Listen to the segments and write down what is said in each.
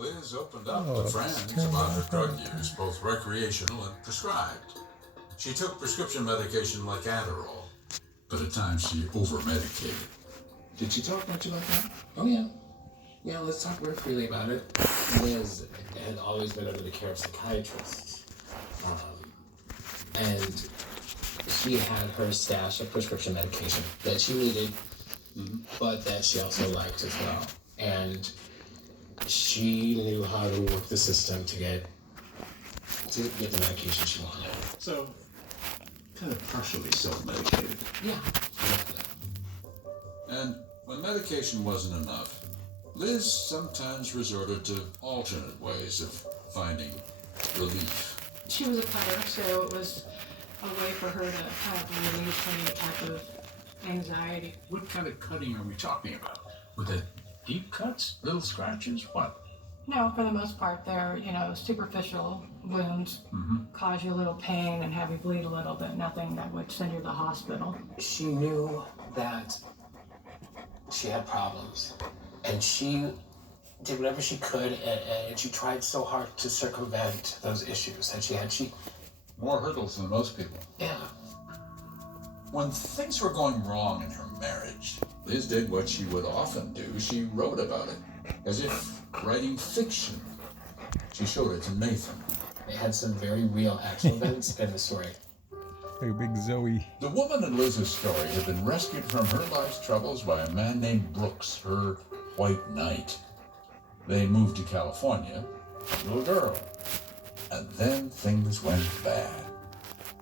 Liz opened up to friends about her drug use, both recreational and prescribed. She took prescription medication like Adderall, but at times she over-medicated. Did she talk much about that? Oh, yeah. Yeah, let's talk very freely about it. Liz had always been under the care of psychiatrists. And she had her stash of prescription medication that she needed, but that she also liked as well. And she knew how to work the system to get the medication she wanted. So, kind of partially self-medicated. Yeah. And when medication wasn't enough, Liz sometimes resorted to alternate ways of finding relief. She was a cutter, so it was a way for her to kind of relieve any type of anxiety. What kind of cutting are we talking about? Were they deep cuts, little scratches, what? No, for the most part, they're, superficial wounds, cause you a little pain and have you bleed a little bit, nothing that would send you to the hospital. She knew that she had problems, and she did whatever she could, and she tried so hard to circumvent those issues that she had. More hurdles than most people. Yeah. When things were going wrong in her marriage, Liz did what she would often do. She wrote about it, as if writing fiction. She showed it to Nathan. They had some very real actual events in the story. Like a big Zoe. The woman in Liz's story had been rescued from her life's troubles by a man named Brooks, her white knight. They moved to California, a little girl, and then things went bad.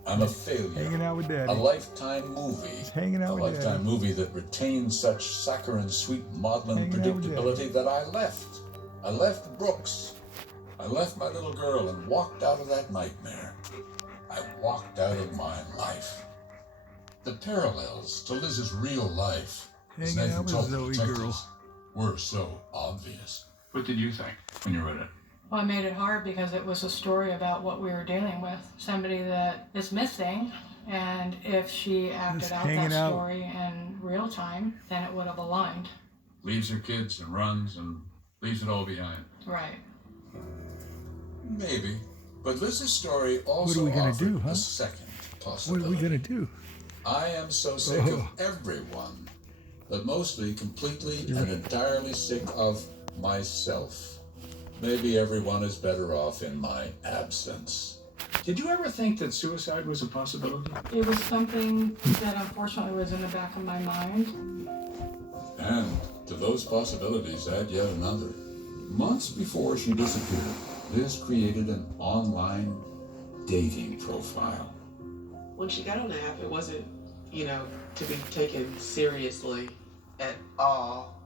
I'm a failure. Hanging out with Daddy. A Lifetime movie. Just hanging out a with Lifetime Daddy. movie that retains such saccharine sweet maudlin Hanging out with predictability that I left. I left Brooks. I left my little girl and walked out of that nightmare. I walked out of my life. The parallels to Liz's real life, as Hanging Nathan out with told the Zoe detectives, girl. were so obvious. What did you think when you read it? Well, it made it hard because it was a story about what we were dealing with. Somebody that is missing, and if she acted Just out hanging that out. story in real time, then it would have aligned. Leaves her kids and runs and leaves it all behind. Right. Maybe. But Liz's story also we gonna offered do, huh? a second What possibility. are we gonna do? I am so sick of everyone, but mostly completely and entirely sick of myself. Maybe everyone is better off in my absence. Did you ever think that suicide was a possibility? It was something that unfortunately was in the back of my mind. And to those possibilities, add yet another. Months before she disappeared, Liz created an online dating profile. When she got on the app, it wasn't, to be taken seriously at all.